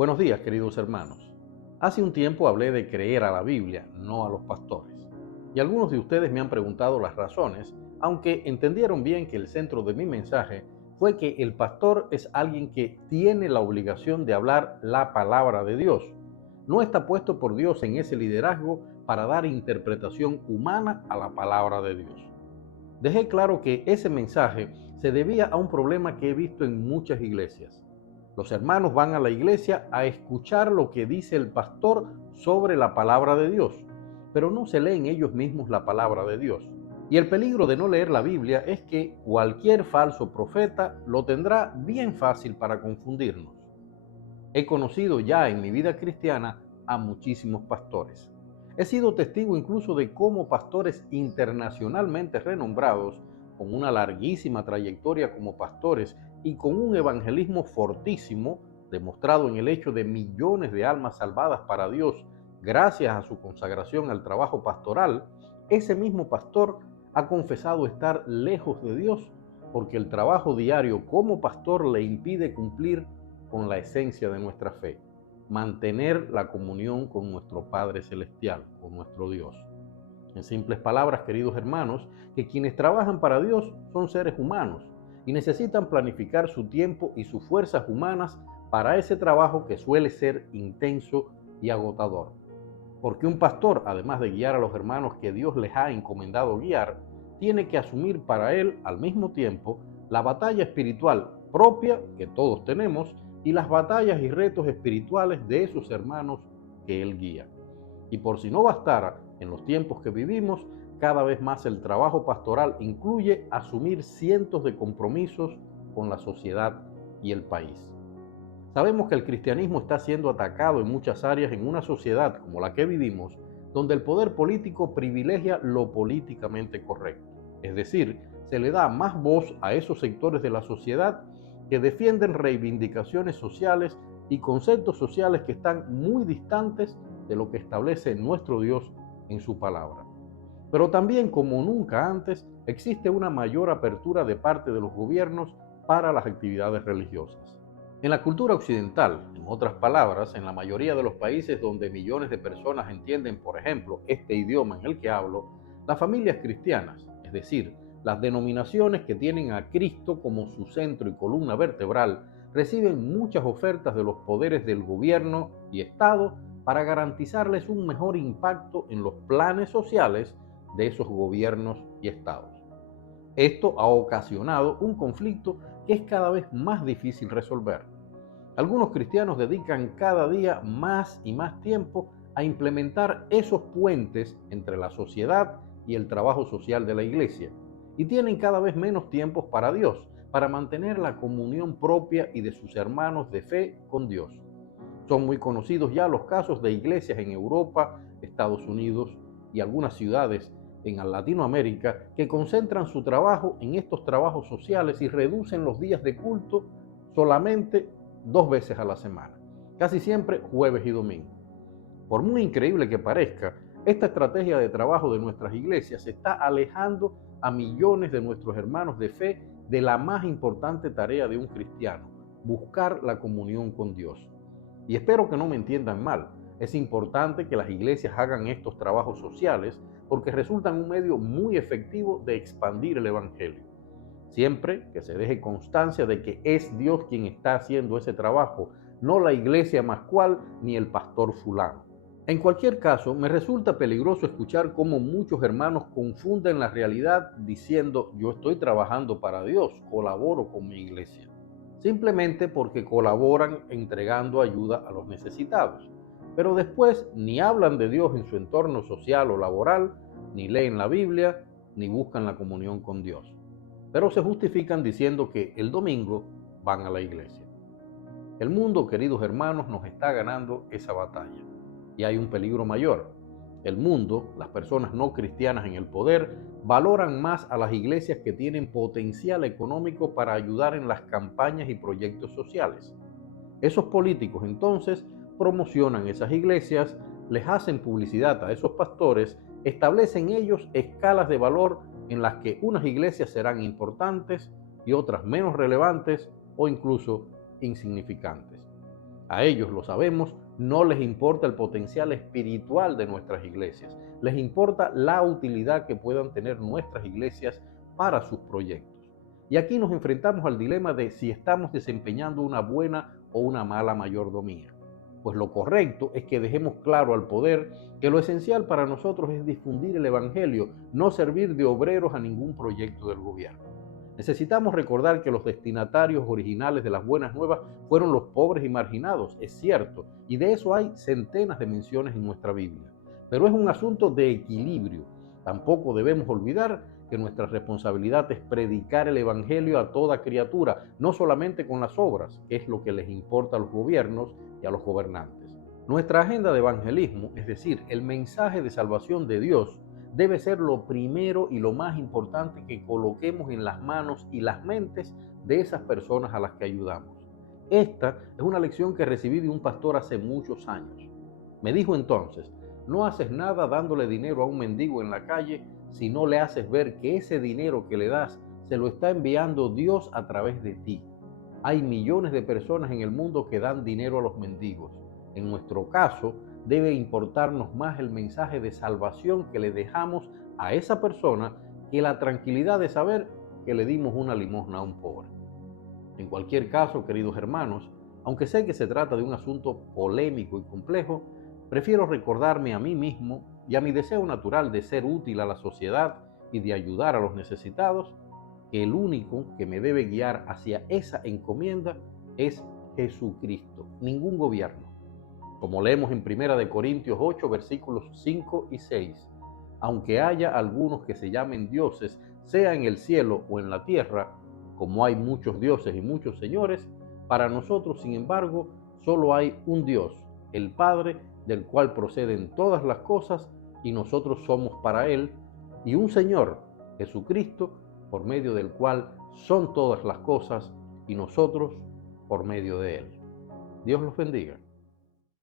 Buenos días, queridos hermanos. Hace un tiempo hablé de creer a la Biblia, no a los pastores. Y algunos de ustedes me han preguntado las razones, aunque entendieron bien que el centro de mi mensaje fue que el pastor es alguien que tiene la obligación de hablar la palabra de Dios. No está puesto por Dios en ese liderazgo para dar interpretación humana a la palabra de Dios. Dejé claro que ese mensaje se debía a un problema que he visto en muchas iglesias. Los hermanos van a la iglesia a escuchar lo que dice el pastor sobre la palabra de Dios, pero no se leen ellos mismos la palabra de Dios. Y el peligro de no leer la Biblia es que cualquier falso profeta lo tendrá bien fácil para confundirnos. He conocido ya en mi vida cristiana a muchísimos pastores. He sido testigo incluso de cómo pastores internacionalmente renombrados, con una larguísima trayectoria como pastores y con un evangelismo fortísimo, demostrado en el hecho de millones de almas salvadas para Dios gracias a su consagración al trabajo pastoral, ese mismo pastor ha confesado estar lejos de Dios porque el trabajo diario como pastor le impide cumplir con la esencia de nuestra fe, mantener la comunión con nuestro Padre Celestial, con nuestro Dios. En simples palabras, queridos hermanos, que quienes trabajan para Dios son seres humanos y necesitan planificar su tiempo y sus fuerzas humanas para ese trabajo que suele ser intenso y agotador. Porque un pastor, además de guiar a los hermanos que Dios les ha encomendado guiar, tiene que asumir para él al mismo tiempo la batalla espiritual propia que todos tenemos y las batallas y retos espirituales de esos hermanos que él guía. Y por si no bastara, en los tiempos que vivimos, cada vez más el trabajo pastoral incluye asumir cientos de compromisos con la sociedad y el país. Sabemos que el cristianismo está siendo atacado en muchas áreas en una sociedad como la que vivimos, donde el poder político privilegia lo políticamente correcto. Es decir, se le da más voz a esos sectores de la sociedad que defienden reivindicaciones sociales y conceptos sociales que están muy distantes de lo que establece nuestro Dios en su palabra. Pero también, como nunca antes, existe una mayor apertura de parte de los gobiernos para las actividades religiosas. En la cultura occidental, en otras palabras, en la mayoría de los países donde millones de personas entienden, por ejemplo, este idioma en el que hablo, las familias cristianas, es decir, las denominaciones que tienen a Cristo como su centro y columna vertebral, reciben muchas ofertas de los poderes del gobierno y Estado para garantizarles un mejor impacto en los planes sociales de esos gobiernos y estados. Esto ha ocasionado un conflicto que es cada vez más difícil resolver. Algunos cristianos dedican cada día más y más tiempo a implementar esos puentes entre la sociedad y el trabajo social de la iglesia, y tienen cada vez menos tiempos para Dios, para mantener la comunión propia y de sus hermanos de fe con Dios. Son muy conocidos ya los casos de iglesias en Europa, Estados Unidos y algunas ciudades en Latinoamérica que concentran su trabajo en estos trabajos sociales y reducen los días de culto solamente 2 veces a la semana, casi siempre jueves y domingo. Por muy increíble que parezca, esta estrategia de trabajo de nuestras iglesias está alejando a millones de nuestros hermanos de fe de la más importante tarea de un cristiano, buscar la comunión con Dios. Y espero que no me entiendan mal, es importante que las iglesias hagan estos trabajos sociales porque resultan un medio muy efectivo de expandir el evangelio. Siempre que se deje constancia de que es Dios quien está haciendo ese trabajo, no la iglesia más cual ni el pastor fulano. En cualquier caso, me resulta peligroso escuchar cómo muchos hermanos confunden la realidad diciendo yo estoy trabajando para Dios, colaboro con mi iglesia, simplemente porque colaboran entregando ayuda a los necesitados. Pero después ni hablan de Dios en su entorno social o laboral, ni leen la Biblia, ni buscan la comunión con Dios. Pero se justifican diciendo que el domingo van a la iglesia. El mundo, queridos hermanos, nos está ganando esa batalla. Y hay un peligro mayor. El mundo, las personas no cristianas en el poder, valoran más a las iglesias que tienen potencial económico para ayudar en las campañas y proyectos sociales. Esos políticos entonces promocionan esas iglesias, les hacen publicidad a esos pastores, establecen ellos escalas de valor en las que unas iglesias serán importantes y otras menos relevantes o incluso insignificantes. A ellos, lo sabemos, no les importa el potencial espiritual de nuestras iglesias, les importa la utilidad que puedan tener nuestras iglesias para sus proyectos. Y aquí nos enfrentamos al dilema de si estamos desempeñando una buena o una mala mayordomía. Pues lo correcto es que dejemos claro al poder que lo esencial para nosotros es difundir el Evangelio, no servir de obreros a ningún proyecto del gobierno. Necesitamos recordar que los destinatarios originales de las buenas nuevas fueron los pobres y marginados, es cierto, y de eso hay centenas de menciones en nuestra Biblia. Pero es un asunto de equilibrio. Tampoco debemos olvidar que nuestra responsabilidad es predicar el Evangelio a toda criatura, no solamente con las obras, que es lo que les importa a los gobiernos y a los gobernantes. Nuestra agenda de evangelismo, es decir, el mensaje de salvación de Dios, debe ser lo primero y lo más importante que coloquemos en las manos y las mentes de esas personas a las que ayudamos. Esta es una lección que recibí de un pastor hace muchos años. Me dijo entonces: no haces nada dándole dinero a un mendigo en la calle si no le haces ver que ese dinero que le das se lo está enviando Dios a través de ti. Hay millones de personas en el mundo que dan dinero a los mendigos. En nuestro caso, debe importarnos más el mensaje de salvación que le dejamos a esa persona que la tranquilidad de saber que le dimos una limosna a un pobre. En cualquier caso, queridos hermanos, aunque sé que se trata de un asunto polémico y complejo, prefiero recordarme a mí mismo y a mi deseo natural de ser útil a la sociedad y de ayudar a los necesitados, que el único que me debe guiar hacia esa encomienda es Jesucristo, ningún gobierno. Como leemos en 1 Corintios 8, versículos 5 y 6, aunque haya algunos que se llamen dioses, sea en el cielo o en la tierra, como hay muchos dioses y muchos señores, para nosotros, sin embargo, solo hay un Dios, el Padre, del cual proceden todas las cosas, y nosotros somos para Él, y un Señor, Jesucristo, por medio del cual son todas las cosas, y nosotros por medio de Él. Dios los bendiga.